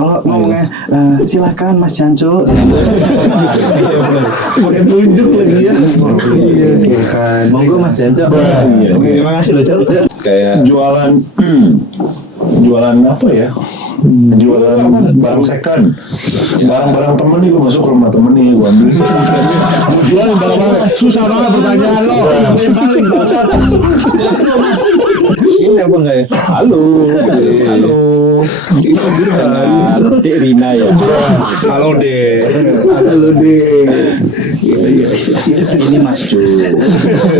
Kalau ngomongnya silakan Mas Janco. Pakai tunjuk lagi ya. Iya silakan. Monggo Mas Janco. Oke, terima kasih loh, Cok. Kayak Jualan apa ya? Jualan barang second. Barang-barang temen nih, gue masuk ke rumah temen nih, gue ambil. Jualan barang-barang susah banget pertanyaan lo. Paling bangsat. ini apa enggak ya? Halo. Itu benar. Dek Rina ya. Halo deh. Ini Mas Jo.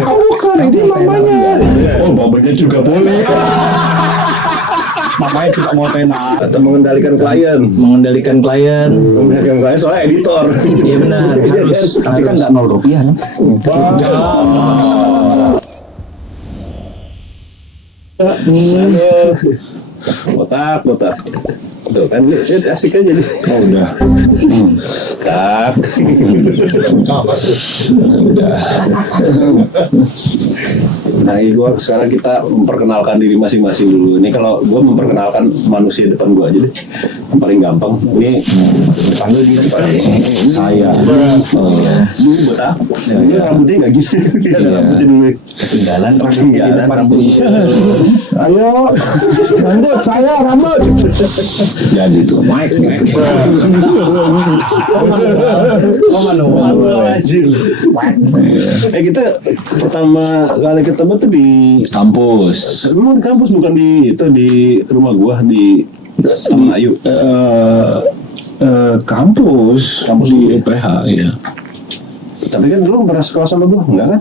Bukan, ini mamanya. Oh, mamanya juga boleh. Mamanya juga mau tenar. Atau mengendalikan klien. Mengendalikan klien. Mengendalikan klien soalnya editor. Iya benar. Tapi kan nggak ₹0 kan? Botak. Tuh kan, asik aja nih. Oh udah. Tak. Udah. Nah, sekarang kita memperkenalkan diri masing-masing dulu. Ini kalau gue memperkenalkan manusia depan gue aja deh. Yang paling gampang. Ini panggil di depan. Saya. Dulu buat apa? Ini rambutnya nggak gitu. Ada rambutnya dulu. Ketinggalan rambut. Ayo, saya rambut. Jadi tuh Mike. Kita pertama kali ketemu tuh di kampus. Lu di kampus bukan di rumah gua di Ayu. Kampus di UPH ya. Tapi kan dulu pernah sekolah sama gua, enggak kan?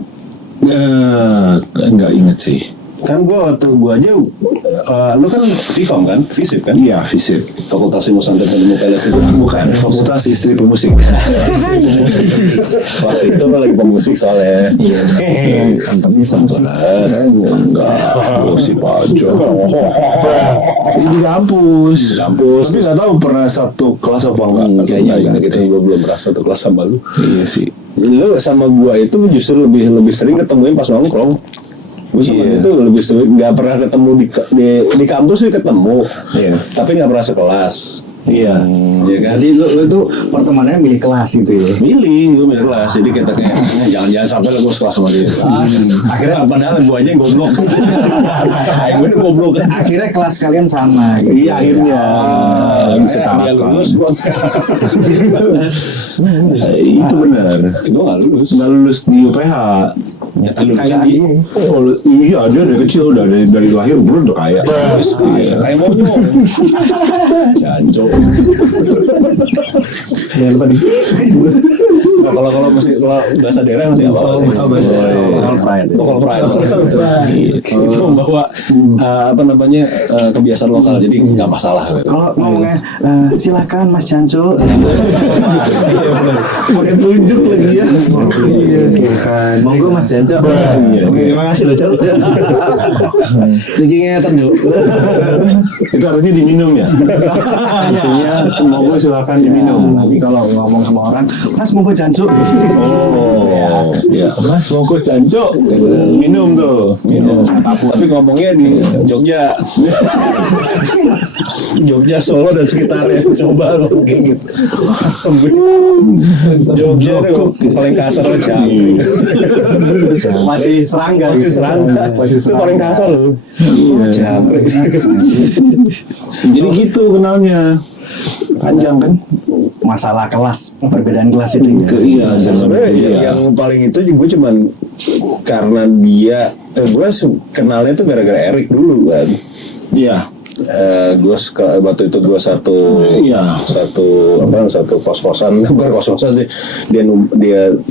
Enggak inget sih. Kan waktu gua aja, lu kan Vkom kan? Fisip kan? Iya, Fisip. Fakultas Ilmu Santet dan Ilmu Pelet itu. Bukan, Fakultas Istri Pemusik. Pas itu lagi pemusik soalnya. Santetnya enggak, musik aja. Di kampus. Tapi nggak tahu pernah satu kelas apa enggak. Kayaknya gitu. Gua belum pernah satu kelas sama lu. Iya sih. Lu sama gua itu justru lebih sering ketemuin pas nongkrong. Gue sama itu lebih sering, nggak pernah ketemu di kampus sih ketemu, tapi nggak pernah sekelas. Iya, ya kan? Jadi lu tuh pertemanannya milih kelas gitu ya? Gue milih kelas, jadi kita kayak jangan sampai lah gue sekelas sama dia. Akhirnya padahal gue aja yang goblok. Gue goblok. Akhirnya kelas kalian sama gitu. Iya akhirnya bisa tamat. Itu benar. Gue nggak lulus di UPH. Iya dia dari kecil udah dari lahir belum udah kaya. Kayak monyong. Janco. Yang tadi. Kalau bahasa daerah masih apa? Lokal pride. Itu membawa kebiasaan lokal, jadi nggak masalah. Kalau ngomongnya silakan Mas Janco. Pakai tunjuk lagi ya. Iya silakan. Monggo Mas Janco. Oke, terima kasih loh Cok. Tingginya terjuk. Itu artinya diminum ya. Artinya semoga silakan diminum. Nanti kalau ngomong sama orang, Mas monggo Janco. Oh, ya. Mas monggo Janco. Minum tuh. Minum. Tapi ngomongnya di Jogja. Jogja, Solo dan sekitarnya. Coba lo kayak gitu. Asem. Jogja itu paling kasar aja. Masih serangga. Itu paling kasar loh. Jadi gitu kenalnya. Panjang kan? Masalah kelas, perbedaan kelas itu ya. Iya, sebenarnya yang paling itu gue cuman karena dia, gue kenalnya tuh gara-gara Erik dulu kan. Iya. Gue waktu itu gue satu kos-kosan, bukan kos-kosan sih. Dia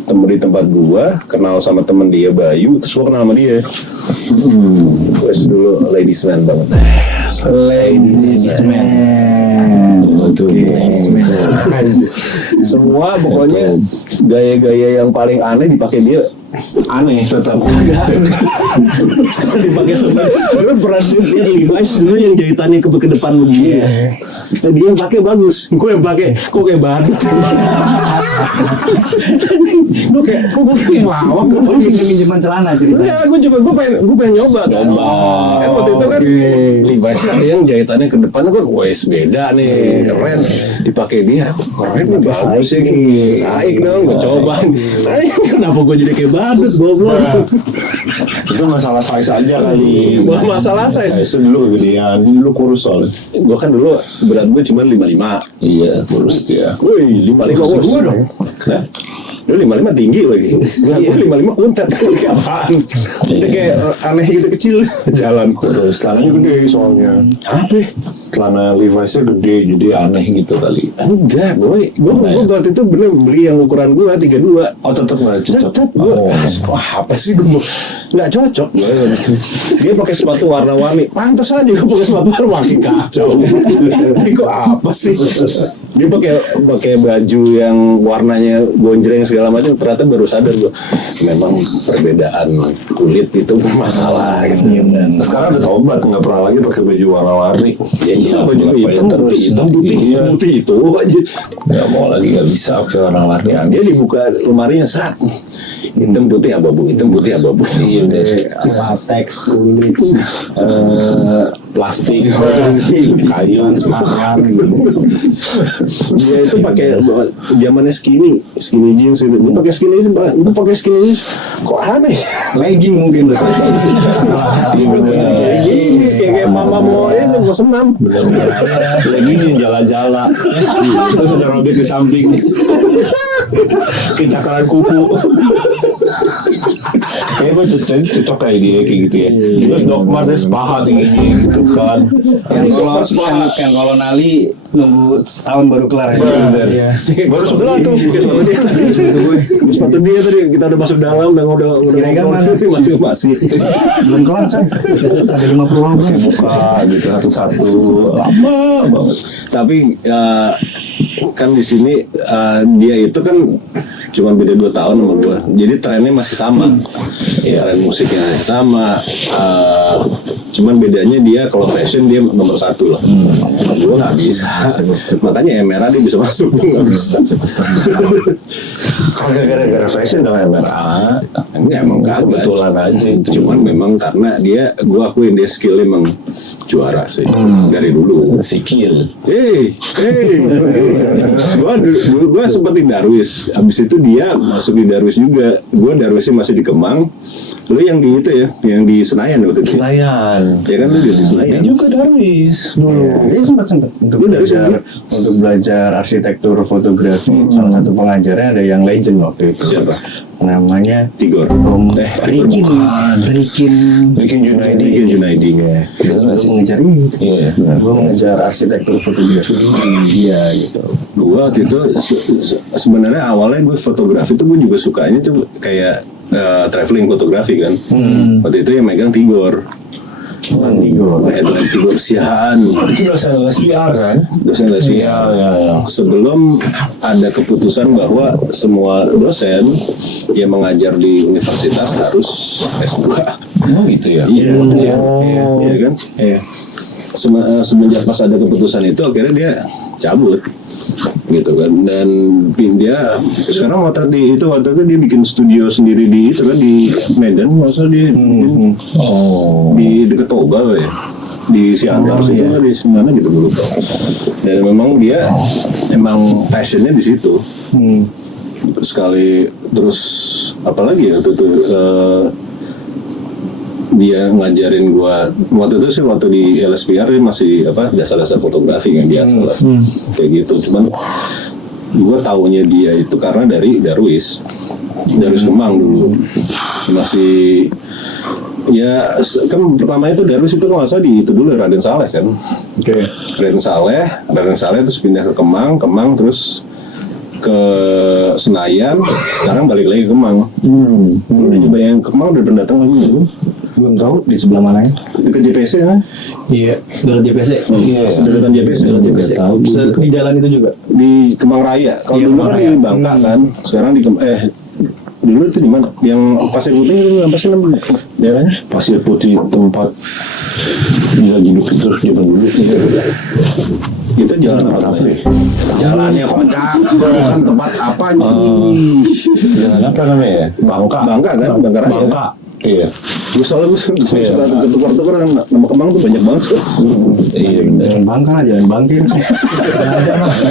di tempat gue, kenal sama temen dia Bayu, terus gue kenal sama dia. Terus dulu ladies man banget. Ladies man. Semua pokoknya gaya-gaya yang paling aneh dipakai dia. Aneh tetap dipakai semua. Gue pernah dia Levi's dulu yang jahitannya ke depan begini. Dia pakai bagus, gue yang pakai kok kayak bahan. Gue kayak, kok gue kayak lawak. Oh, pinjaman celana ceritanya. Enggak, gue pengen nyoba kan. Kan waktu itu kan Levi's ada yang jahitannya ke depan kan, wes beda nih, keren. Dipakai dia, keren nih, bagus sih. Saik dong, gue coba. Kenapa gue jadi kayak badut, goblok? Itu masalah size aja kali. Masalah size. Size dulu kegedean, dulu kurus soalnya. Gue kan dulu berat gue cuma 55. Iya, kurus dia. Wih, 55 kurus dong. Nah, lu 55 tinggi lagi. Gue 55 kuntet. Kayak apaan? Itu kayak aneh gitu kecil. Jalan Kurus, celananya gede soalnya. apa? Celana Levi's-nya gede, jadi aneh gitu kali. Enggak, boy. Gue waktu itu bener beli yang ukuran gue 32. Oh, tetap nggak cocok. Tetep gue, apa sih gue nggak cocok. Dia pakai sepatu warna-warni. Pantas aja gue pakai sepatu warna-warni kacau. Ini kok apa sih? Dia pakai baju yang warnanya gonjreng segala macam. Ternyata baru sadar gue, memang perbedaan kulit itu masalah gitu. Dan Sekarang udah tobat, nggak pernah lagi pakai baju warna-warni. ya iya, baju hitam terus, hitam putih itu aja. Nggak mau lagi, nggak bisa pakai warna-warni. Dia dibuka lemarinya serat, hitam putih abu-abu, hitam putih abu-abu. Latex, kulit, Plastik, kayu, semangat. Dia itu pakai zamannya skinny jeans itu. Dia pakai skinny jeans, kok aneh? legging mungkin. Kayak mama mau ini mau senam. Lagi yang jala-jala. Terus ada robek di samping. Kecakaran kuku. Kayaknya gue cocok kayak dia kayak gitu ya. Terus Doc Mart sepaha tinggi gitu kan. Yang kalau Nali nunggu setahun baru kelar. Iya. Baru sebelah tuh. Sepatu dia tadi kita udah masuk dalam dan udah masih Belum kelar coy. Ada 50 Masih buka gitu satu-satu. Lama banget. Tapi kan di sini dia itu kan cuma beda 2 tahun sama gue. Jadi trennya masih sama. Ya, tren musiknya masih sama. Cuman bedanya dia kalau fashion dia nomor 1 lah. Gue nggak bisa. Makanya MRA dia bisa masuk, gue nggak bisa. Kalau gara-gara fashion dengan MRA, Enggak, emang kagak. kebetulan aja itu. Cuman memang karena dia, gue akuin dia skill emang juara sih dari dulu. Sikil. Gue sempet di Darwis. Abis itu dia masuk di Darwis juga. Gue Darwisnya masih di Kemang. Lu yang di itu ya, yang di Senayan waktu itu. Senayan. Ya kan lu di Senayan. Dia juga Darwis dulu. Dia sempat untuk belajar arsitektur fotografi. Salah satu pengajarnya ada yang legend waktu itu. Siapa? Namanya Tigor. Rikin Junaidi. Rikin Junaidi. Bener nggak sih? mengejar itu. Iya. Gue mengejar arsitektur fotografi. Iya gitu. Gue waktu itu sebenarnya awalnya gue fotografi tuh gue juga sukanya tuh kayak traveling fotografi kan. Waktu itu yang megang Tigor. Tigor Siahaan. Itu dosen les PR kan? Dosen les Iya, PR. iya, iya. Sebelum ada keputusan bahwa semua dosen yang mengajar di universitas harus S2. Oh gitu ya? Iya, Oh. iya kan? Iya. Semenjak pas ada keputusan itu akhirnya dia cabut gitu kan, dan dia sekarang waktu itu dia bikin studio sendiri di itu kan di Medan, maksudnya di dekat Toba ya, di Siantar situ kan, di mana gitu dulu. Dan memang dia emang passionnya di situ. Sekali terus apalagi ya itu dia ngajarin gua waktu itu sih, waktu di LSPR dia masih dasar-dasar fotografi yang biasa lah, kayak gitu. Cuman gua taunya dia itu karena dari Darwis Kemang dulu, masih ya kan pertama itu Darwis itu nggak salah di itu dulu Raden Saleh kan. Raden Saleh terus pindah ke Kemang terus ke Senayan, sekarang balik lagi ke Kemang. Lu udah coba yang ke Kemang, udah pernah datang lagi? Belum tahu di sebelah mana ya? Dekat JPC kan? Iya, dekat JPC. Iya, sedekatan JPC. Di jalan itu juga. Di Kemang Raya. Kalau dulu kan di Bangka kan, sekarang di dulu itu di mana? Yang Pasir Putih itu apa sih namanya? Daerahnya? Pasir Putih tempat dia hidup itu zaman dulu. Itu jalan apa? Jalannya kocak, bukan tempat apa Jalan apa namanya? Bangka. Bangka kan, Bangka Raya. Bangka. Iya. Gue soalnya gue suka tukar-tukar nama Kemang tuh banyak banget tuh. Iya benar. Jalan Bangka lah, jalan Bangkir.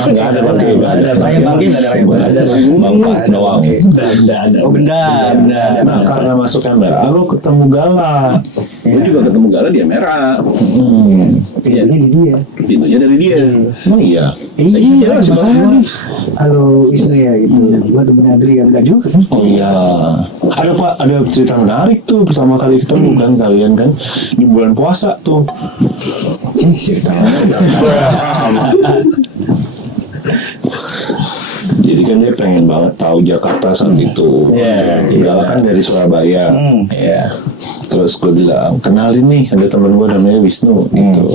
Enggak ada Bangka, enggak ada. Raya Bangkir nggak ada raya Bangkir. Bangka doang. Oh benda. Nah, karena masuk kamera, lu ketemu Gala. Gue juga ketemu Gala dia merah. Pintunya di dia. Pintunya dari dia. Emang iya. Iya, sebenarnya. Halo istri ya gitu. Gua temennya Adrian enggak juga kan? Oh iya. Ada Pak, ada cerita menarik tuh pertama kali ketemu kan kalian kan di bulan puasa tuh. Cerita Jadi kan dia pengen banget tahu Jakarta saat itu. Gala kan dari Surabaya. Terus gue bilang, kenalin nih ada teman gue namanya Wisnu gitu.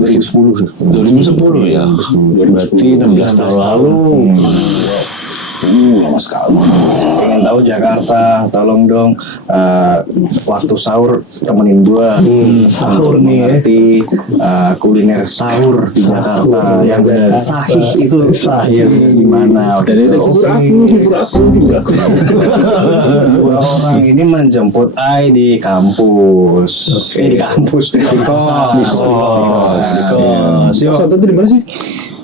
2010 ya. Berarti 16 tahun lalu. Lama sekali. Pengen tahu Jakarta, tolong dong waktu sahur temenin gua sahur nih mengerti kuliner sahur di Jakarta yang benar sahih itu sahih gimana udah itu Hibur aku. dua orang ini menjemput Ai di kampus di kampus di kos Satu tuh di mana sih?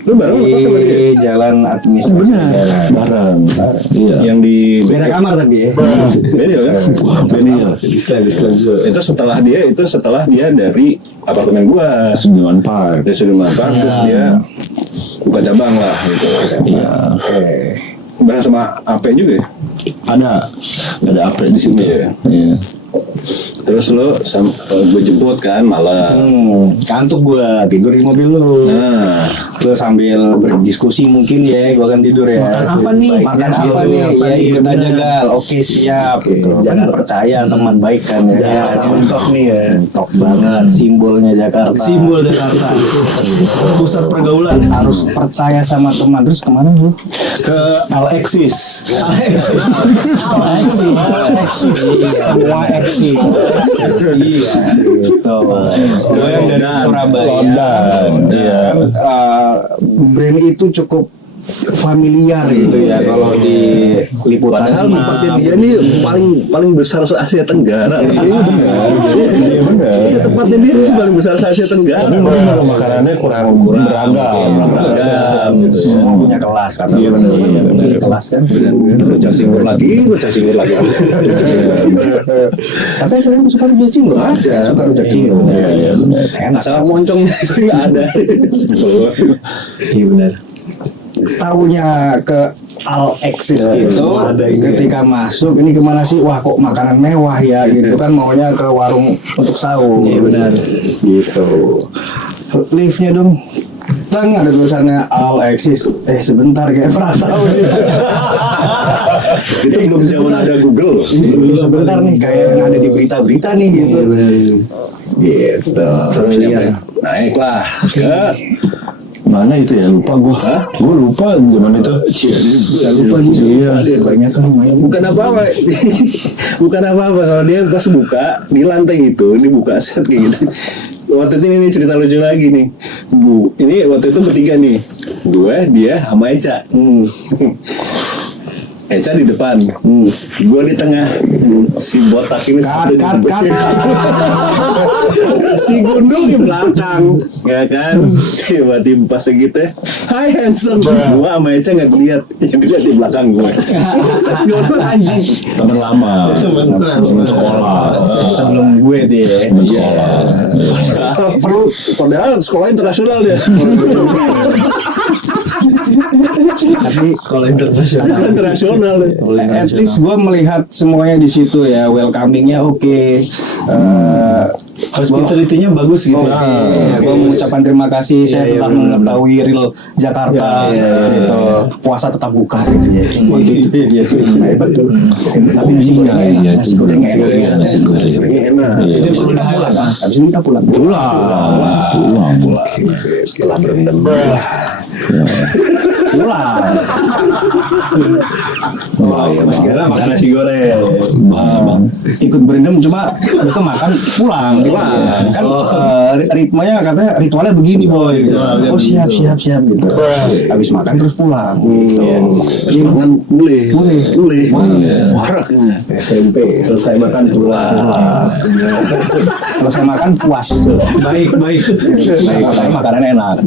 Lu bareng apa sama dia? di jalan administrasi Bareng. Iya. Yang di beda kamar tapi ya Benil kan? Benil. Itu setelah dia dari apartemen gua. Sudirman Park. Dari Sudirman Park terus dia buka cabang lah gitu. Iya. Bahas sama AP juga ya? Ada apa di situ? Iya. Iya. Terus lu gue jemput kan malam. kantuk gua tidur di mobil lu Nah, lu sambil berdiskusi mungkin ya gua kan tidur ya makan apa nih ya ikut aja Gal oke siap gitu jangan percaya teman baik kan ya mentok nih ya mentok banget simbolnya Jakarta pusat pergaulan harus percaya sama teman terus kemana lu Ke Alexis. semua eksis iya gitu gue yang dari Surabaya London. iya brand itu cukup familiar gitu ya kalau di liputan padahal tempatnya dia nih paling besar se Asia Tenggara. Iya benar. Iya, tempatnya dia sih paling besar se Asia Tenggara. Tapi mungkin makanannya kurang beragam gitu. semua punya kelas kata Iya, bener bener. kelas kan Rujak cingur lagi. tapi kalian suka rujak cingur ada suka rujak cingur enak Masalah moncong nggak ada. iya benar tahunya ke Alexis itu ketika masuk ini kemana sih wah kok makanan mewah ya gitu kan maunya ke warung untuk sahur iya benar gitu liftnya dong tang ada tulisannya Alexis sebentar kayak pernah tahu Itu belum zaman ada Google loh. sebentar nih kayak yang ada di berita-berita nih gitu gitu Terus naiklah ke Mana itu ya, lupa gua. Gua lupa zaman itu. lupa Iya. banyak kan lumayan bukan apa-apa. Bukan apa-apa kalau dia pas buka di lantai itu dibuka set kayak gitu. Waktu itu ini cerita lucu lagi nih. Ini waktu itu bertiga nih. Gue, dia sama Eca. Eca di depan, gue di tengah. Si botak ini satu di depan. Si Gundul di belakang, ya kan? Tiba-tiba pas segitu, hai handsome. Gue sama Eca nggak lihat, yang dilihat di belakang gue. Gue anjing. Teman lama. Teman sekolah. sebelum gue tuh ya Teman sekolah. Perlu, padahal sekolah internasional dia. tapi sekolah internasional Internasional. at least gue melihat semuanya di situ ya welcomingnya oke. Hospitality-nya bagus gitu. Gue mengucapkan terima kasih saya telah mengetahui real Jakarta gitu. Puasa tetap buka gitu ya. Waktu itu ya dia tuh hebat tuh. Tapi Iya, nasi goreng enak. nasi goreng Enak. Itu bisa kita pulang. Habis ini kita pulang. pulang. Setelah berendam. Pulang. Bahaya Mas banget. Gara makan nasi goreng. Bahaya banget. Ikut berendam cuma bisa makan pulang. Kan ritmenya katanya ritualnya begini boy. Gitu. Oh siap gitu. Habis makan terus pulang. Jangan boleh. Warak. SMP selesai makan pulang. Selesai makan puas. Baik. Makanya makanan enak.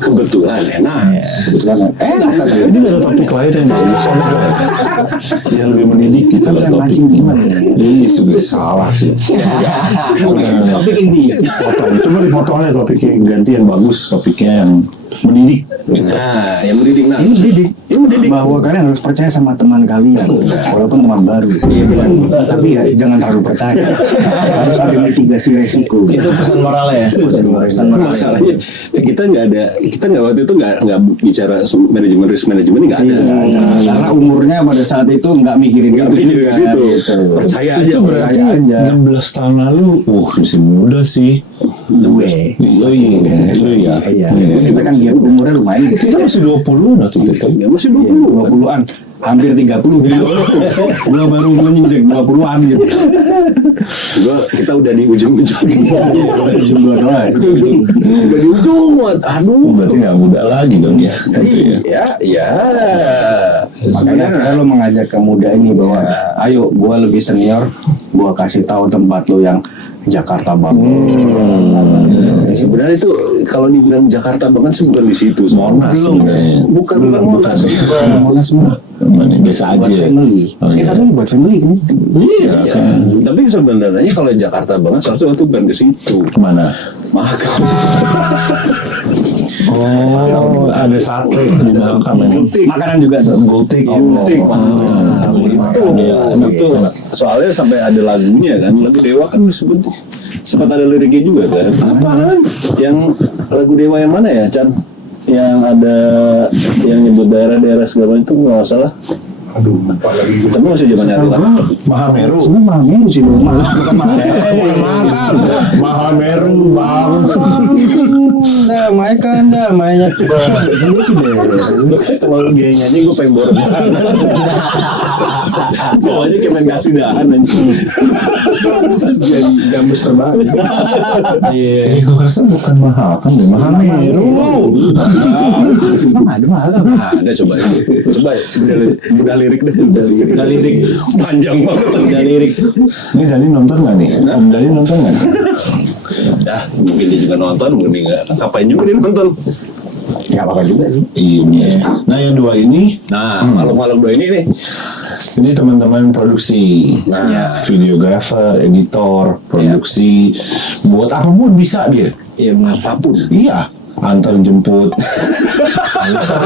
Kebetulan enak. Kebetulan enak. Ini ada topik lain yang bagus yang lebih mendidik gitu loh topiknya. Ini juga salah sih. Topik inti. Coba dipotong aja topiknya ganti yang bagus, topiknya yang mendidik. Nah, yang mendidik nah. Ini mendidik bahwa kalian harus percaya sama teman kalian walaupun teman baru. Tapi ya jangan terlalu percaya. Harus ada mitigasi resiko. Itu pesan moralnya ya. Pesan moral. Masalahnya kita nggak waktu itu nggak bicara manajemen risk management nggak ada. Karena umurnya pada saat itu nggak mikirin Nggak mikirin ke situ. Percaya aja. Itu berarti 16 tahun lalu, masih muda sih. Iya. Kita kan gap umurnya lumayan. Kita masih 20 waktu itu kan. Ya, masih 20. 20-an, hampir 30 gitu. Gua baru menginjak 20-an gitu. Kita udah di ujung-ujung. Ujung dua-dua. Udah di ujung. Aduh. Berarti nggak muda lagi dong ya. Gitu ya. Ya. Makanya saya lo mengajak ke muda ini bahwa ayo gua lebih senior, gua kasih tahu tempat lo yang Jakarta banget. Sebenarnya itu kalau dibilang Jakarta banget sih bukan di situ. Monas sebenarnya. Bukan Monas. Monas semua. Mana biasa Buat aja. family. Oh, iya. Kita tuh buat family ini. Iya. Ya, tapi sebenarnya kalau Jakarta banget seharusnya waktu bukan ke situ. Kemana? Mahakam. Oh, ada sate di belakang ini. Makanan juga tuh. Gultik. Itu soalnya sampai ada lagunya kan, lagu Dewa kan disebut sempat ada liriknya juga kan. Apaan? Yang lagu Dewa yang mana ya, Chan? Yang ada yang nyebut daerah-daerah segala itu nggak salah. Aduh, lupa lagi. Tapi masih zaman nyari lah. Mahameru. Sebenarnya Mahameru sih lo. Bukan Mahameru, Bang. Damainya. Kalau dia nyanyi gue pengen borong. Pokoknya kayak main kasih dahan anjing. Gambus terbang. Gue rasa bukan Mahakam deh, Mahameru. Emang ada mahal. Ada coba udah lirik deh, udah lirik panjang banget udah lirik. Ini Dani nonton nggak nih? Om Dani nonton nggak? Ya mungkin dia juga nonton, mungkin dia nggak. Ngapain juga dia nonton? Nggak apa-apa juga sih. Iya benar. Nah yang dua ini, Malam-malam dua ini nih. ini teman-teman produksi, videografer, editor, produksi, buat apapun bisa dia. Ya apapun. Iya, antar jemput,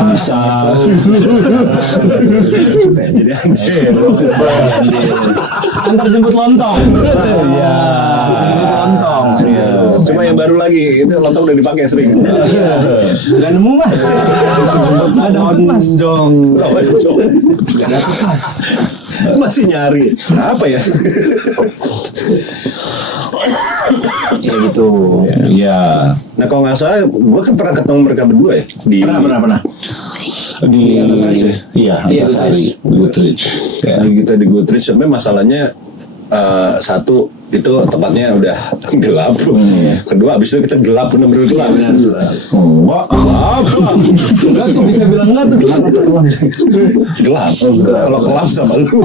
bisa. Jadi anjir. Antar jemput lontong. Iya. Lontong. Cuma yang baru lagi itu lontong udah dipakai sering. Gak nemu mas. Ada mas jong. Masih nyari apa ya? Ya gitu. Iya. Nah kalau nggak salah, gue kan pernah ketemu mereka berdua ya di Pernah. Di Antasari, Goodrich. Ya. kita di Goodrich. Sampai masalahnya satu itu tempatnya udah gelap. Kedua abis itu kita gelap, benar-benar gelap. Enggak. Enggak bisa bilang enggak tuh. Gelap. Kalau gelap sama lu.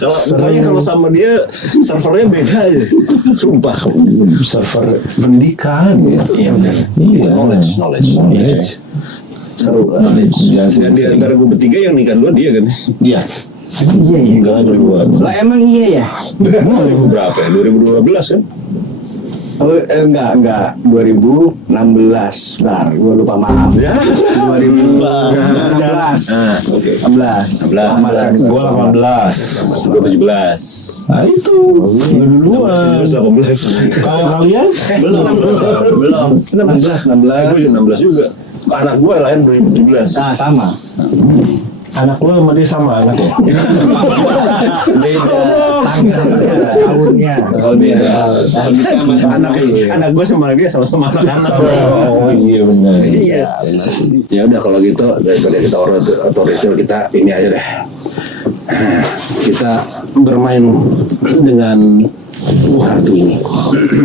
Pokoknya kalau sama dia servernya beda aja. Sumpah. Server pendidikan ya. Iya benar. Iya. Knowledge. Seru lah. Dan di antara gue bertiga yang nikah duluan dia kan. Iya. Iya ya. Enggak duluan. Lah emang iya ya. Berapa ya? 2012 kan? Oh, enggak 2016. Bentar, gua lupa maaf. Ya. 2016. Oke. 16. 16. Gua 18. Gue 17. Nah itu. Lu duluan. 18. Kalau kalian? Belum. 16 juga. Anak gue lahir 2017. Nah, sama. Anak lu sama dia sama anaknya? Beda tahunnya. Kalau anak gue sama dia sama-sama anak-anak. Oh iya benar. Iya. Ya udah kalau gitu daripada kita otoriter kita ini aja deh. Kita bermain dengan kartu ini.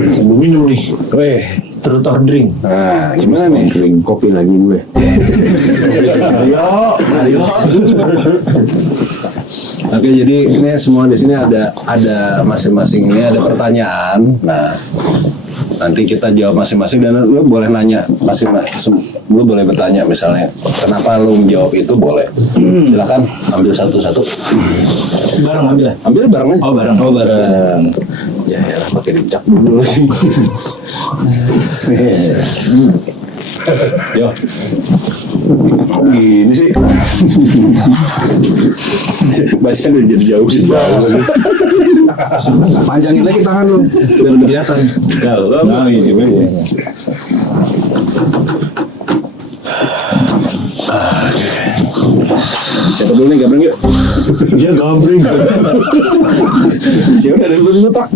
Sambil minum nih. Weh, Truth or drink. nah gimana nih? Drink kopi lagi gue. Ayo. Oke, jadi ini semua di sini ada masing-masing ini ada pertanyaan. Nah, nanti kita jawab masing-masing dan lu boleh nanya masing-masing. Lu boleh bertanya misalnya, kenapa lu menjawab itu boleh. Silakan ambil satu-satu. Bareng ambil ya? Ambil bareng aja. Oh bareng. Ya pakai dicak dulu lagi. Yo. Gini sih. Baca udah jadi jauh sih. Panjangin lagi tangan lu biar lebih kelihatan. Nah ini bener. Siapa dulu nih gabring yuk? Dia gabring. Ya udah dari dulu tak.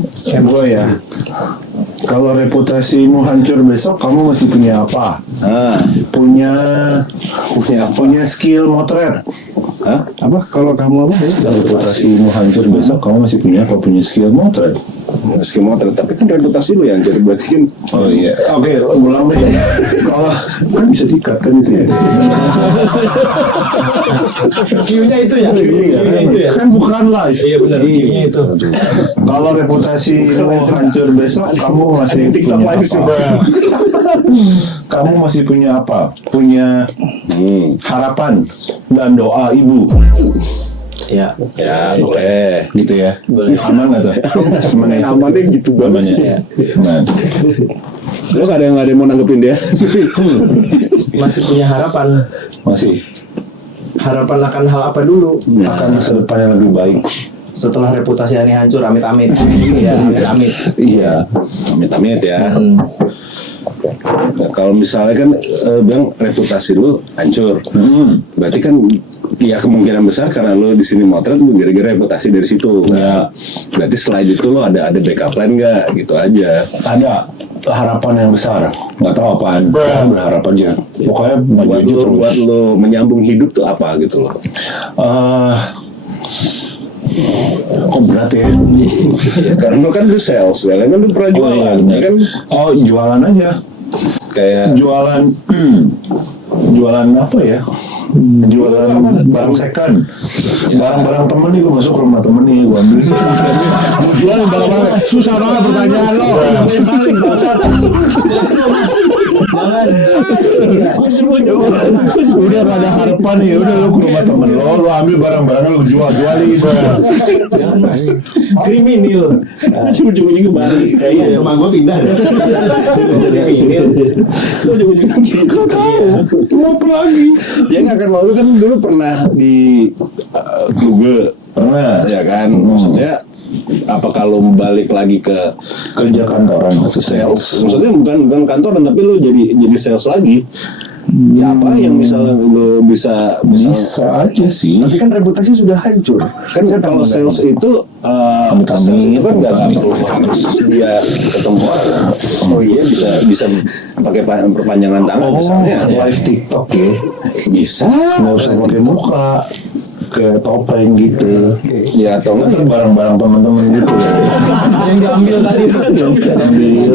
Gue ya. Kalau reputasimu hancur besok, kamu masih punya apa? Punya skill motret. Hah? Apa kalau kamu apa? Kalau reputasimu hancur besok, kamu masih punya apa? Punya skill motret. Meski mau tapi kan reputasi lu yang jadi berarti kan. Oh iya. Oke, ulang deh. Kalau kan bisa diikat kan itu ya. Q-nya itu ya? Q-nya itu ya? Kan bukan live. Iya benar, Q-nya itu. Kalau reputasimu hancur besok, kamu masih punya apa? Kamu masih punya apa? Punya harapan dan doa ibu. Ya. Ya boleh. Gitu ya. Aman nggak tuh? Aman ya? Amannya gitu Aman banget. ya? Aman. Terus ada yang mau nanggepin dia? Masih punya harapan. Masih. Harapan akan hal apa dulu? Akan masa depan yang lebih baik. Setelah reputasi ini hancur, amit-amit. Ya, amit-amit. Iya. Amit-amit ya. Nah, kalau misalnya kan bilang reputasi lu hancur, berarti kan ya kemungkinan besar karena lu di sini motret lu gara-gara reputasi dari situ. Nah, berarti selain itu lu ada backup plan nggak? Gitu aja. Ada harapan yang besar. Nggak tahu apaan. Berharap aja. Pokoknya maju aja terus. Buat lu menyambung hidup tuh apa gitu loh? Kok berat ya? Karena lu kan lu sales, ya kan lu pernah jualan, benar. kan Oh, jualan aja. kayak Jualan jualan apa ya? Jualan barang second. Barang-barang temen nih, gue masuk ke rumah temen nih, gue ambil. Mau jualan barang-barang. Susah banget pertanyaan lo. Udah gak ada harapan nih, udah lo ke rumah temen lo ambil barang-barangnya lo jualin. Kriminal. ujung-ujungnya balik. Kayaknya rumah gua pindah deh. Kriminal. Ujung-ujungnya gitu. Mau apa lagi? Ya nggak kan lalu kan dulu pernah di Google Pernah. ya kan, maksudnya apa kalau balik lagi ke Kerja kantoran atau sales, maksudnya bukan kantoran tapi lu jadi sales lagi. Ya apa yang misalnya lu bisa aja sih. Tapi kan reputasi sudah hancur. kan kalau sales itu sales itu kan nggak perlu harus dia ketemu orang. Oh iya bisa pakai perpanjangan tangan misalnya. Live TikTok ya. Bisa. Nggak usah pakai muka, kayak topeng gitu. Ya atau Nanti enggak barang-barang teman-teman gitu. Yang diambil tadi itu. Ambil,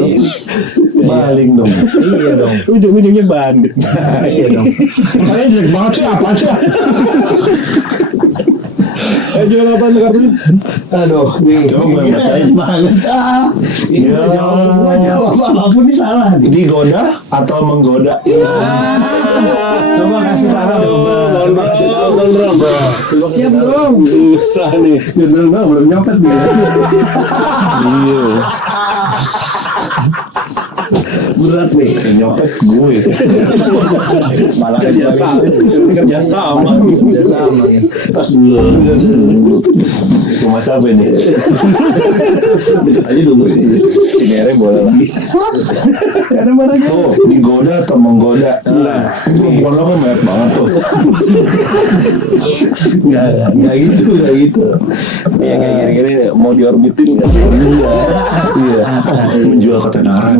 maling dong. Iya dong. ujung-ujungnya bandit. Iya dong. Kalian jelek banget sih, apa aja? Jual apa kartunya? Aduh, Coba gue bacain. banget ah. Ini Ya. jawab apapun ini salah. Digoda atau menggoda? Coba kasih saran dong. Coba kasih tahu. Siap dong. Susah nih. Bener nggak belum nyopet nih. Iya. berat nih. Yang nyopet gue. Malah kerja sama. Pas dulu. Rumah siapa ini? Deket aja dulu. Cinere boleh lah. Tuh, digoda atau menggoda. Nah, perempuan lo kan banyak banget tuh. Nggak gitu. Iya kayak gini-gini mau diorbitin kan. Iya. Menjual ketenaran.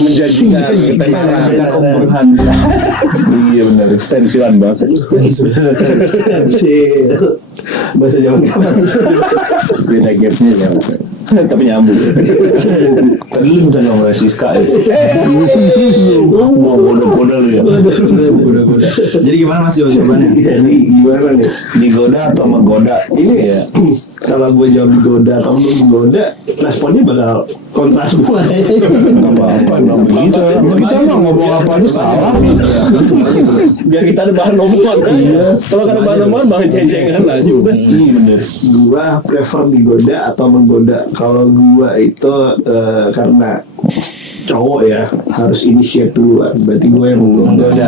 Menjanjikan ketenaran Om Burhan. Iya benar. Stensilan banget. Bahasa zaman kapan? Beda gapnya ya. Tapi nyambung. Tadi lu minta nomor Siska ya. Mau goda-goda lu ya. Jadi gimana Mas jawabannya? Jadi gimana nih? Digoda atau menggoda? Ini ya, kalau gue jawab digoda atau belum digoda, responnya bakal kontra semua. Nggak apa-apa, nggak begitu. Kita mah ngomong apa aja salah. Biar kita ada bahan omongan. Kalau ada bahan omongan bahan ceng-cengan lah juga. Iya bener. Gua prefer digoda atau menggoda. Kalau gua itu karena cowok ya harus initiate duluan. Berarti gue yang menggoda.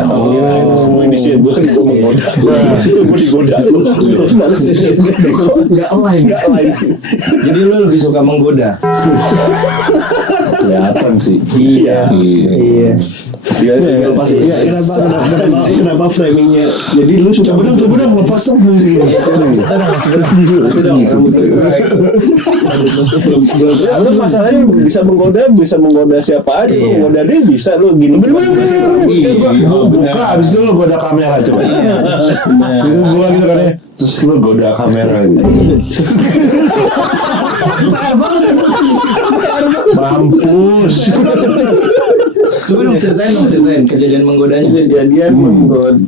Ini sih gue kan mau menggoda. Gue digoda. Enggak lain. Jadi lu lebih suka menggoda. Kelihatan sih. Iya. Iya. Dia lepas ya. Kenapa framingnya? Jadi lu suka Coba dong lepas dong. Lu masalahnya bisa menggoda siapa aja. Lu menggoda dia bisa lu gini. Coba buka abis itu lo goda kamera coba. Itu gua gitu kan ya. Terus lo goda kamera gitu. Mampus. Coba dong ceritain kejadian menggodanya. kejadian menggoda.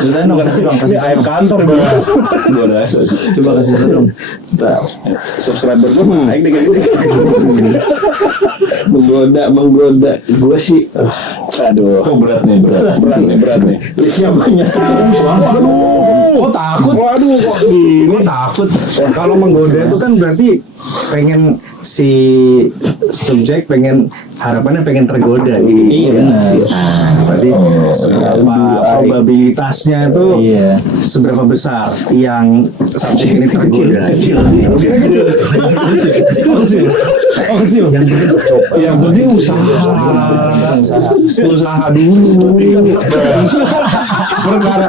Ceritain dong, kasih Ayam kantor bos. Goda. coba kasih tahu dong. Subscriber gue naik deh kayak gini. Menggoda. Gue sih, Aduh. Oh berat nih. Berat nih. listnya banyak. Oh takut. Waduh kok gini takut. Kalau menggoda itu kan berarti pengen si subjek harapannya pengen tergoda gitu. Iya benar. Berarti seberapa probabilitasnya itu seberapa besar yang subjek ini tergoda. Kecil. Yang penting usaha dulu. Perkara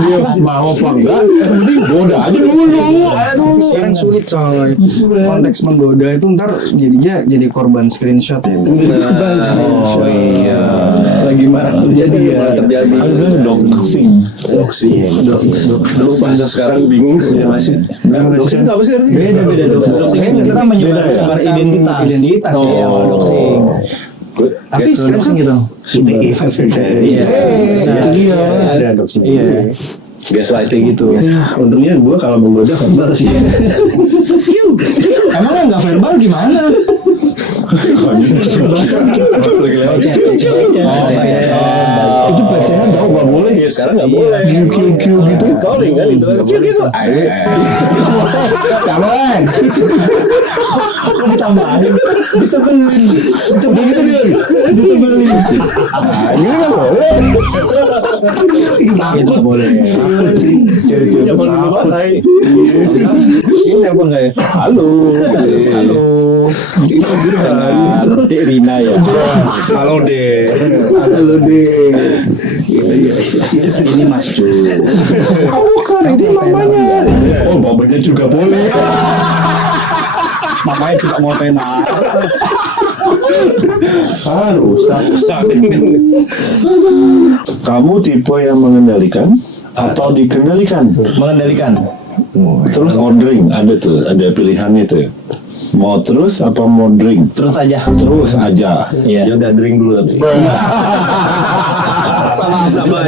dia mau apa enggak, yang penting goda aja dulu. Aduh, sekarang sulit coy. Konteks menggoda itu ntar jadinya jadi korban screenshot ya. Oh iya. Lagi marak terjadi ya. Ada doxing. Lu bahasa sekarang bingung. Iya masih. Doxing itu apa sih artinya? Beda doxing kan kita menyebar identitas ya kalau doxing. Tapi screenshot gitu. Iya. Ada doxing. Iya. Gaslighting gitu. Untungnya gue kalau menggoda verbal sih. Emang nggak verbal gimana? Itu pelecehan tau gak boleh. Ya sekarang nggak boleh. Q gitu. Calling kan itu. Gitu. Kawan. Ditambahin. Udah gitu dia. Ini gak boleh. Takut boleh. Ciri-ciri takut. Ini apa enggak ya? Halo. Dek Rina ya. Halo deh. Ini Mas Ju. Bukan ini mamanya. Oh mamanya juga boleh. Mamanya juga mau tenar. Rusak. Kamu tipe yang mengendalikan atau dikendalikan? Mengendalikan. Terus ordering ada pilihannya tuh. Mau terus apa mau drink? Terus aja. Terus aja. Iya. Ya udah drink dulu tapi. Sama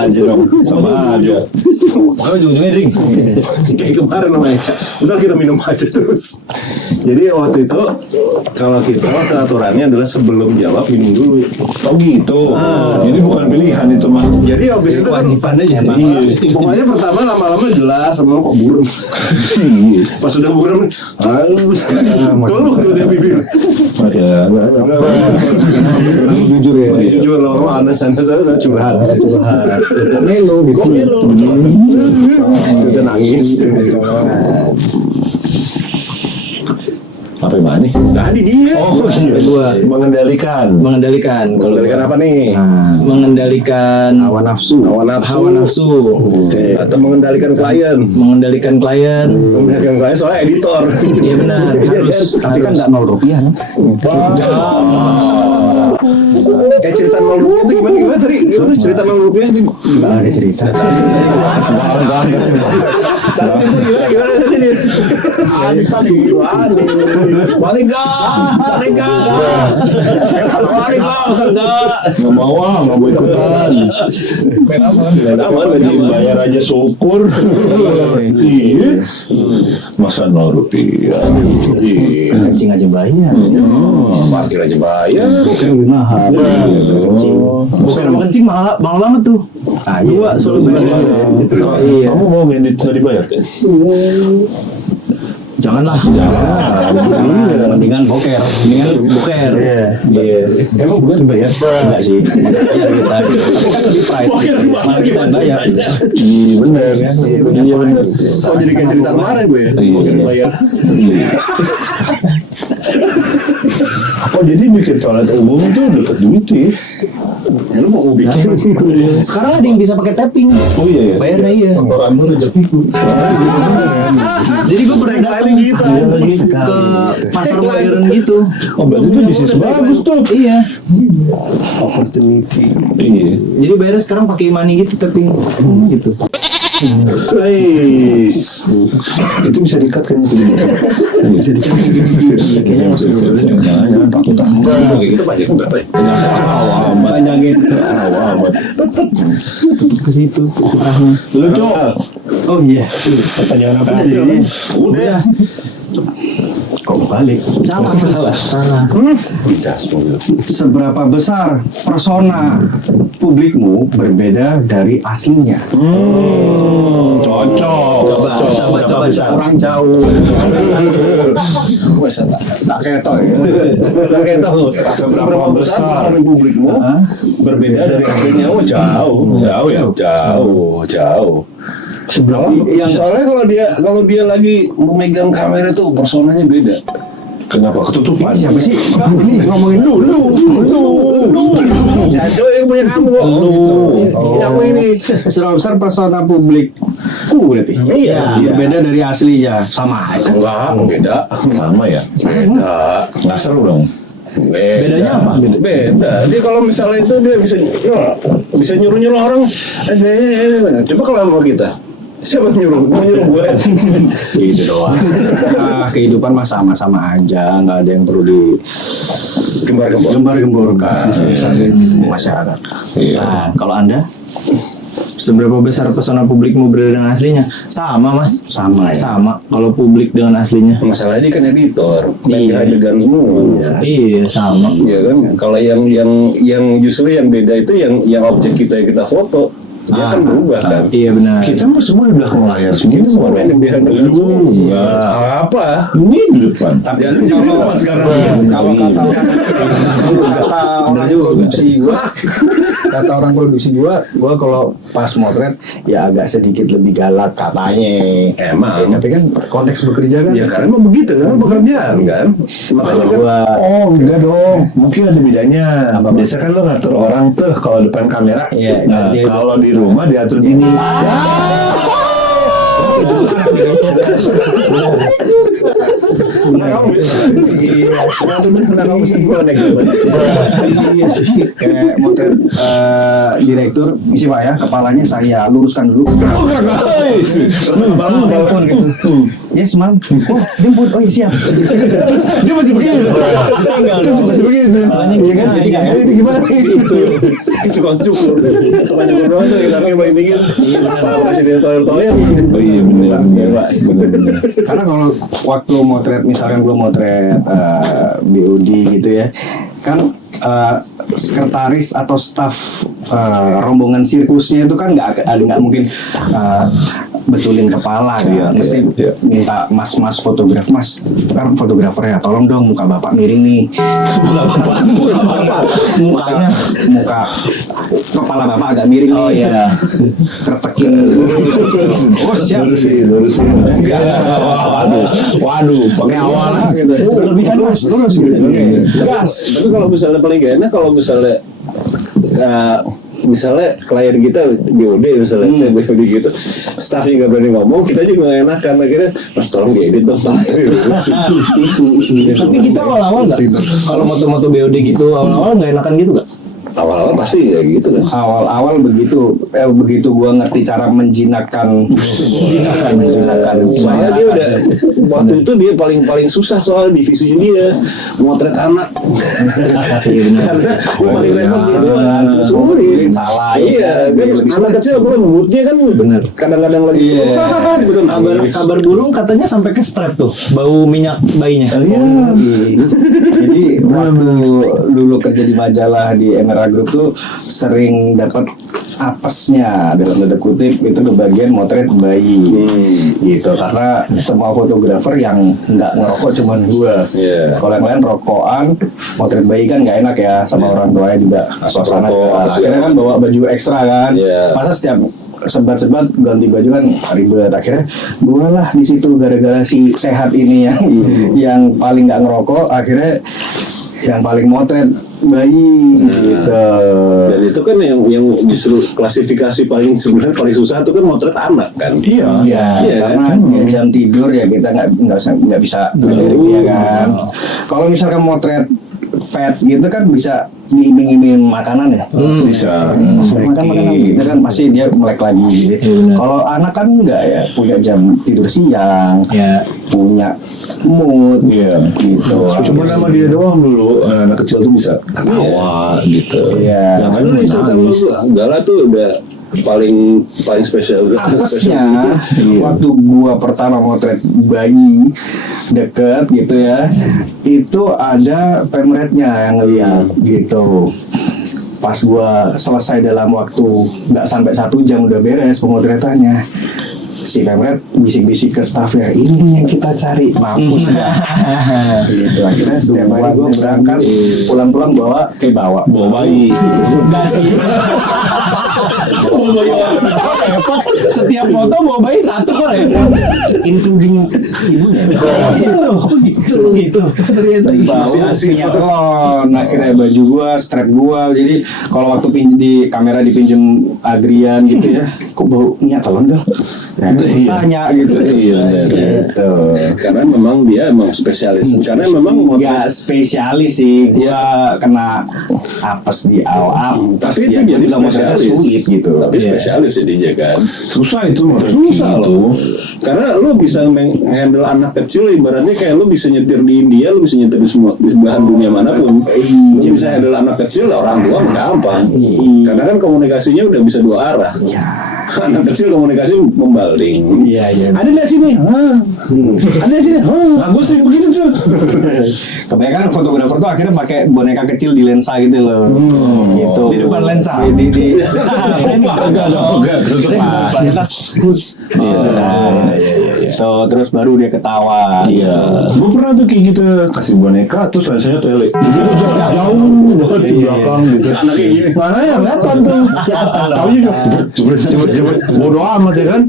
aja dong. Sama aja. Makanya ujung-ujungnya drink. Kayak kemarin namanya. Udah kita minum aja terus. Jadi waktu itu kalau kita aturannya adalah sebelum jawab minum dulu. Oh gitu. Jadi bukan pilihan itu mah. Jadi habis itu kan Wajibannya ya, Bang. pokoknya pertama lama-lama jelas sama kok buram. Pas sudah buram, tolong tiba-tiba bibir. Jujur ya. Jujur loh, sana saya curhat. Melo gitu. Kita nangis. Apa yang mana nih? Tadi dia. Oh iya. Kedua, Mengendalikan. kalau Mengendalikan apa nih? mengendalikan Hawa nafsu. hawa nafsu, Atau mengendalikan klien. mengendalikan klien. Mengendalikan klien soalnya editor. Iya benar, harus. Tapi kan nggak ₹0 kan? Kayak cerita ₹0 itu gimana tadi? Gimana cerita ₹0 itu? Nggak ada cerita. Tapi itu gimana tadi nih? Balik Nggak mau ikutan. Lagi bayar aja syukur. Iya. Masa ₹0? Kencing aja bayar. parkir aja bayar. Kan lebih mahal. Kencing. Bukan sama kencing mahal banget tuh. Dua selalu bayar. Iya. Kamu mau ngedit nggak dibayar? Janganlah. Mendingan boker. Iya. Emang bukan dibayar? Enggak sih. Bayar kita. Kan lebih pride. Malah kita bayar. Iya bener ya. Iya benar. Kok jadi kayak cerita kemarin gue ya? Iya. Bayar. Oh jadi bikin toilet umum tuh dapat duit ya? Lu mau bikin? Sekarang ada yang bisa pakai tapping. Oh iya ya. Bayarnya iya. Orang rezekiku. Jadi gue pernah datang gitu. ke pasar modern gitu. Oh berarti itu bisnis bagus tuh. Iya. Opportunity. Iya. Jadi bayarnya sekarang pakai money gitu tapping. Gitu. Guys, itu bisa dikat kan itu bisa dikat. Kayaknya masuk dulu. Jangan takut Kita pajak berapa ya? Panjangin ke situ arahnya. Lu Cok. Oh iya. Pertanyaan apa tadi? Udah. Kok balik? Salah. Semoga. Seberapa besar persona publikmu berbeda dari aslinya? Cocok. Coba kurang jauh. Wes tak ketok ya. Tak ketok. Seberapa besar? peran publikmu berbeda dari aslinya? Oh jauh. Jauh ya? Jauh. Seberapa? Yang soalnya kalau dia lagi memegang kamera tuh personanya beda. Kenapa ketutupan? Siapa sih? Ini ngomongin lu. Jado yang punya kamu kok. Kamu ini. Seberapa besar persona publikku berarti? Iya. Berbeda dari aslinya. Sama aja. Enggak, beda. Sama ya? Beda. Nggak seru dong. Bedanya apa? Beda. Dia kalau misalnya itu dia bisa nyuruh orang. Coba kalau sama kita. Siapa yang nyuruh? Mau nyuruh gue. Gitu doang. Kehidupan mah sama-sama aja, nggak ada yang perlu di gembar-gemborkan masyarakat. Iya. Nah, kalau Anda seberapa besar pesona publikmu berbeda dengan aslinya? Sama mas, sama ya. Sama. Kalau publik dengan aslinya. Masalahnya dia kan editor, Iya. adegan semua. Iya sama. Iya kan. Kalau yang justru yang beda itu yang objek kita yang kita foto. Dia kan berubah kan. Iya benar. Kita mah semua di belakang layar semua. Kita semua main di behind the scenes. Lu enggak. Salah apa? Ini di depan. Tapi kalau sekarang Kalau kata orang produksi gua kalau pas motret ya agak sedikit lebih galak katanya. Emang. Tapi kan konteks bekerja kan. Ya karena emang begitu kan pekerjaan kan. Makanya kan Gua Oh enggak dong, mungkin ada bedanya. Biasa kan lo ngatur orang tuh kalau depan kamera. Iya, Nah dia- kalau di rumah diatur gini. Kayak motret direktur, misi Pak ya, kepalanya saya luruskan dulu. Telepon gitu. Yes, Mam. Oh, jemput. Oh, iya siap. Dia masih begini. Terus masih begini. Iya kan? Ini gimana? Tukang cukur doang tuh yang paling dingin. Masih di toilet. Oh iya benar. Karena kalau waktu motret, misalkan gue motret BOD gitu ya, kan sekretaris atau staf rombongan sirkusnya itu kan nggak mungkin betulin kepala ya, mesti minta mas fotograf, mas kan fotografer ya, tolong dong muka bapak miring nih, mukanya kepala bapak agak miring nih, oh iya, kertekin, oh siap, Waduh, pakai awalan gitu. berlebihan lurus gitu, gas. Tapi kalau misalnya paling gak enak kalau misalnya klien kita BOD misalnya saya BOD gitu, staffnya nggak berani ngomong, kita juga nggak enak kan, akhirnya mas tolong diedit dong. Tapi kita awal-awal nggak, kalau moto-moto BOD gitu awal-awal nggak enakan gitu nggak? Awal-awal pasti ya gitu kan. Awal-awal begitu gua ngerti cara menjinakkan. Soalnya dia udah waktu itu dia paling susah soal divisinya dia motret anak. Karena paling repot itu sulit. Salah. Iya, kan anak kecil kalau moodnya kan benar. Kadang-kadang lagi Kabar burung katanya sampai ke strap tuh, bau minyak bayinya. Jadi waktu dulu kerja di majalah di Emerald Group tuh sering dapat apesnya dalam tanda kutip itu ke bagian motret bayi gitu, karena semua fotografer yang nggak ngerokok cuman gua. Kalau yang lain rokokan, motret bayi kan nggak enak ya sama orang tuanya juga, suasana akhirnya kan bawa baju ekstra kan, masa setiap sebat-sebat ganti baju kan ribet, akhirnya gua lah di situ gara-gara si sehat ini yang paling nggak ngerokok, akhirnya yang paling motret bayi gitu. Dan itu kan yang justru klasifikasi sebenarnya paling susah itu kan motret anak kan. Iya, karena jam tidur ya kita nggak bisa tidur ya kan. Kalau misalkan motret pet gitu kan bisa diiming-iming makanan ya, Bisa. makan makanan gitu kan pasti dia melek lagi gitu. Kalau anak kan enggak ya, punya jam tidur siang, punya mood gitu. Cuma nama dia doang dulu, anak kecil tuh bisa ketawa gitu. Iya. Yang kan lu Gala tuh udah paling spesial. Apesnya waktu gua pertama motret bayi deket gitu ya, itu ada pemretnya yang ngeliat gitu. Pas gua selesai dalam waktu nggak sampai 1 jam udah beres pemotretannya, si pemret bisik-bisik ke staffnya, ini nih yang kita cari, mampus ya. Gitu. Akhirnya setiap hari gue berangkat pulang-pulang bawa bayi. Enggak sih. Setiap foto bawa bayi satu kok ya, including ibunya. Gitu. Ternyata Bawa sinetron, akhirnya baju gua, strap gua. Jadi kalau waktu di kamera dipinjem Adrian gitu ya, kok bau minyak telon tuh? Tanya gitu. Gitu. Karena memang dia spesialis. Karena memang nggak spesialis sih, gua kena apes di awal. tapi itu jadi spesialis sulit gitu. Tapi spesialis ya DJ kan. Susah itu mah. Susah loh. Karena lu bisa handle anak kecil, ibaratnya kayak lu bisa nyetir di India, lu bisa nyetir di belahan dunia manapun. Lu bisa handle anak kecil, orang tua gampang. Karena kan komunikasinya udah bisa 2 arah. Anak kecil komunikasi membaling. Ada di sini, ada di sini, Nah, gue sering begitu tuh. Kebanyakan fotografer tuh akhirnya pakai boneka kecil di lensa gitu loh. Gitu. di depan lensa. Enggak dong, enggak tutup lah. gitu, terus baru dia ketawa. Iya, gue pernah tuh kayak gitu, kasih boneka terus lensanya tele, jauh banget di belakang gitu. Anaknya gini. Mana yang kelihatan tuh, tahu juga, jebret, bodoh amat ya kan?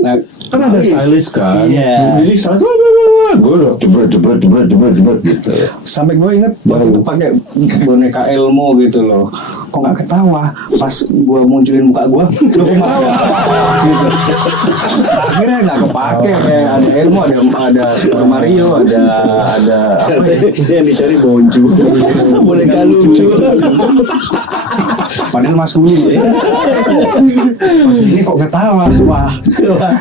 Kan ada stylist kan, Iya. jadi stylist, gue udah jebret gitu. Sampai gue inget waktu itu pakai boneka Elmo gitu loh, kok nggak ketawa? Pas gue munculin muka gue, lo ketawa. Gitu. Akhirnya nggak kepake, ada Elmo, ada Super Mario, ada apa ya? Yang dicari boncu. Boneka lucu. Padahal maskulin ya. Pas ini kok ketawa, wah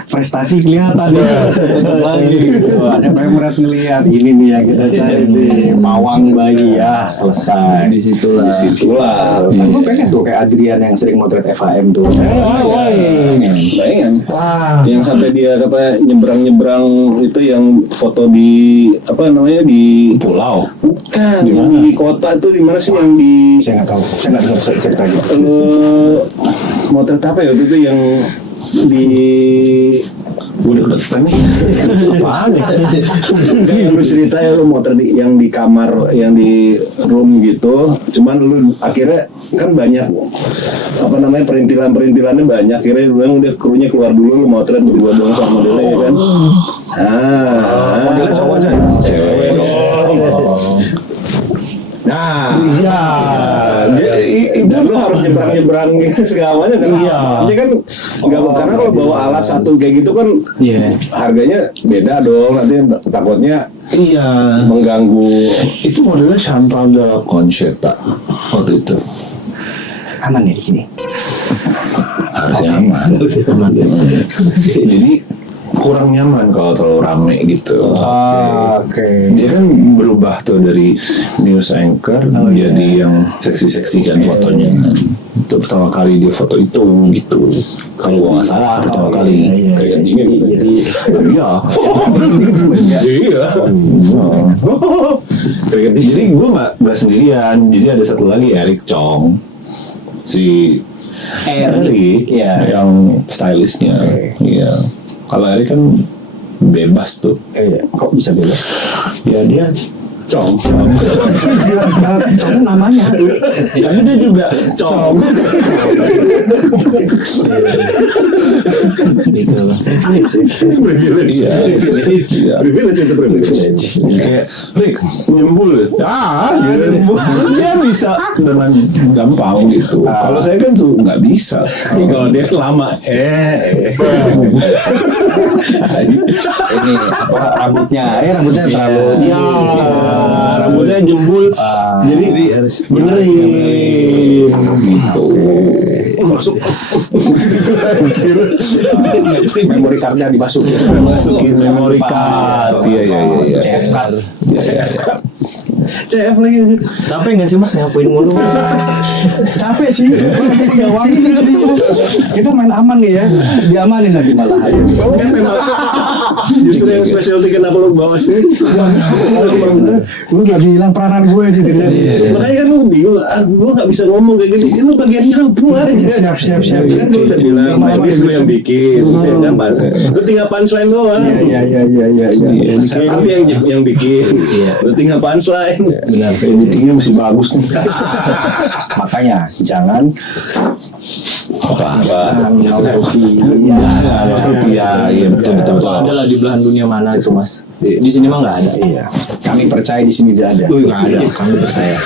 prestasi kelihatan ya. Tetap lagi gitu. Ada pemerhat ngelihat ini nih yang kita cari nih, mawang bayi ya, selesai. Disitulah. Kan gue pengen tuh kayak Adrian yang sering motret FHM tuh. Bayangan. Yang sampai dia kata nyebrang itu yang foto di apa namanya di Pulau, bukan di kota itu di mana sih yang di Saya nggak tahu, saya nggak bisa cerita gitu. motret apa ya waktu itu yang di gue udah kedepan nih. Apaan ya? enggak yang lu cerita ya lu motret yang di kamar yang di room gitu, cuman lu akhirnya kan banyak apa namanya perintilannya banyak, akhirnya lu bilang udah krunya keluar dulu, lu motret berdua doang sama modelnya ya kan. Modelnya cowok aja. Cewek dong. Nah, Iya, Itu lu harus nyebrang segalanya kan. Iya. Ini kan nggak karena kalau bawa alat satu kayak gitu kan harganya beda dong, nanti takutnya iya. mengganggu. Itu modelnya Chantal de la Concheta waktu itu. aman ya di sini. Harusnya aman. Jadi kurang nyaman kalau terlalu rame gitu. Oke. Dia kan berubah tuh dari news anchor jadi yang seksi-seksi kan fotonya. Itu pertama kali dia foto itu gitu. Kalau gua nggak salah pertama kali. Kayak gantinya gitu. Jadi iya. Iya. Jadi gua nggak sendirian. Jadi ada satu lagi Eric Chong. Si Eric yang stylistnya. Iya. Kalau Eric kan bebas tuh. Kok bisa bebas? Ya dia Cong namanya. tapi dia juga Chong. Gitu loh. Privilege. Iya. Privilege itu privilege. Kayak Rick nyembul. Dia bisa dengan gampang gitu. Kalau saya kan tuh nggak bisa. Kalau dia lama Ini apa rambutnya? Rambutnya terlalu. ya rambutnya jembul. Jadi harus benerin gitu. Masuk. Memori cardnya dimasukin. Masukin memory card. Iya. CF card. CF lagi. Capek nggak sih mas ngapain mulu? Capek sih. Nggak wangi nih jadi. Kita main aman nih ya. Diamanin lagi malah. Kan memang justru yang specialty kenapa lu bawa sini? Lu gak bilang peranan gue aja gitu. Makanya kan lu bingung, lu nggak bisa ngomong kayak gini, lu bagian nyapu aja. Siap. Kan lu udah bilang, ini lu yang bikin, ya kan? Lu tinggal punchline doang. Iya. Tapi yang bikin, lu tinggal punchline. Benar. Editingnya masih bagus nih. Makanya jangan Iya betul. Ada lah di belahan dunia mana itu mas? Di sini mah nggak ada. Iya. Kami percaya di sini tidak ada. Nggak ada. Kami percaya.